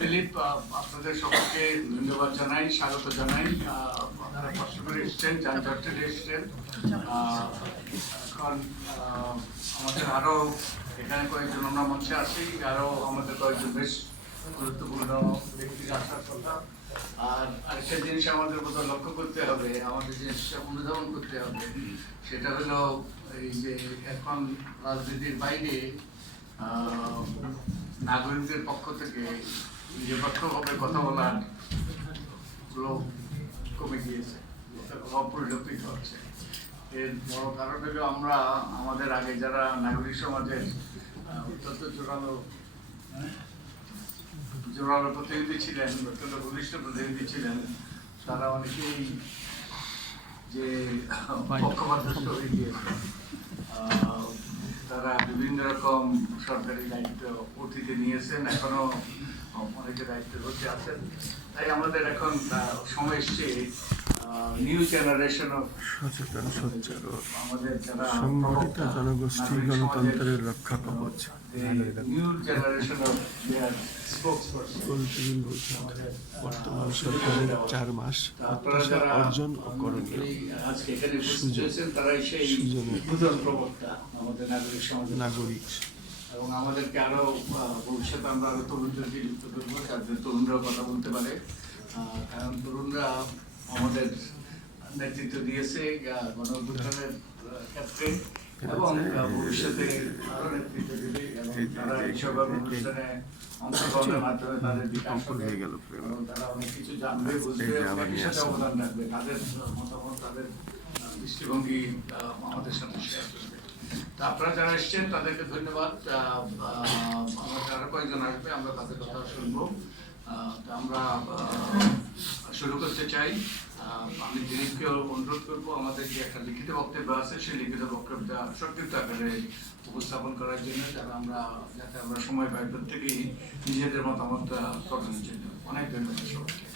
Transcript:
দিলীপ, আপনাদের সকলকে ধন্যবাদ জানাই, স্বাগত জানাই। আপনারা কষ্ট করে এসছেন, যানজট এসছেন। এখন আমাদের আরো এখানে কয়েকজন আমরা মঞ্চে আসি, আরো আমাদের কয়েকজন বেশ গুরুত্বপূর্ণ ব্যক্তির আসার কথা। আর আরেকটা জিনিস আমাদের বোধহয় লক্ষ্য করতে হবে, আমাদের জিনিসটা অনুধাবন করতে হবে, সেটা হলো এই যে এখন রাজনীতির বাইরে নাগরিকদের পক্ষ থেকে নিরপেক্ষভাবে কথা বলার লোক কমে গিয়েছে, অপরিলক্ষিত হচ্ছে। এর বড় কারণ হলো আমরা আমাদের আগে যারা নাগরিক সমাজের অত্যন্ত জোরালো প্রতিনিধি ছিলেন, অত্যন্ত ঘনিষ্ঠ প্রতিনিধি ছিলেন, তারা অনেকেই যে পক্ষপাতদুষ্ট হয়ে গিয়েছে। তারা বিভিন্ন রকম সরকারি দায়িত্ব অতীতে নিয়েছেন, এখনো অনেকে দায়িত্বের মধ্যে আছেন। তাই আমাদের এখন সময় এসছে নিউ জেনারেশন অফ সচেতন সোচ্চার আমাদের যারা সংগঠিত জনগোষ্ঠী গণতন্ত্রের রক্ষা কবচ। নিউ জেনারেশন অফ গোলটেবিল বলছেন বর্তমান সরকারের 4 মাস প্রত্যাশা অর্জন ও করণীয় নাগরিক এবং আমাদেরকে আরো ভবিষ্যতে আমরা আরো তরুণদেরকে যুক্ত করবো, যাদের তরুণরাও কথা বলতে পারে। কারণ তরুণরা আমাদের নেতৃত্ব দিয়েছে গণ-অভ্যুত্থানের ক্ষেত্রে এবং ভবিষ্যতে আরো নেতৃত্ব দেবে, এবং তারা এইসব অনুষ্ঠানে অংশগ্রহণের মাধ্যমে তাদের বিকাশ হবে এবং তারা অনেক কিছু জানবে, বুঝবে, একই সাথে অবদান রাখবে। তাদের মতামত, তাদের দৃষ্টিভঙ্গি আমাদের সাথে শেয়ার করবে। তা আপনারা যারা এসছেন তাদেরকে ধন্যবাদ। আমাদের আরো কয়েকজন আসবে, আমরা তাদের কথা শুনবো। আমরা শুরু করতে চাই। আমি দিলীপকে অনুরোধ করবো আমাদের যে একটা লিখিত বক্তব্য আছে সেই লিখিত বক্তব্যটা সংক্ষিপ্ত আকারে উপস্থাপন করার জন্য, যাতে আমরা সময় পাই প্রত্যেকেই নিজেদের মতামত প্রদানের জন্য। অনেক ধন্যবাদ সবাইকে।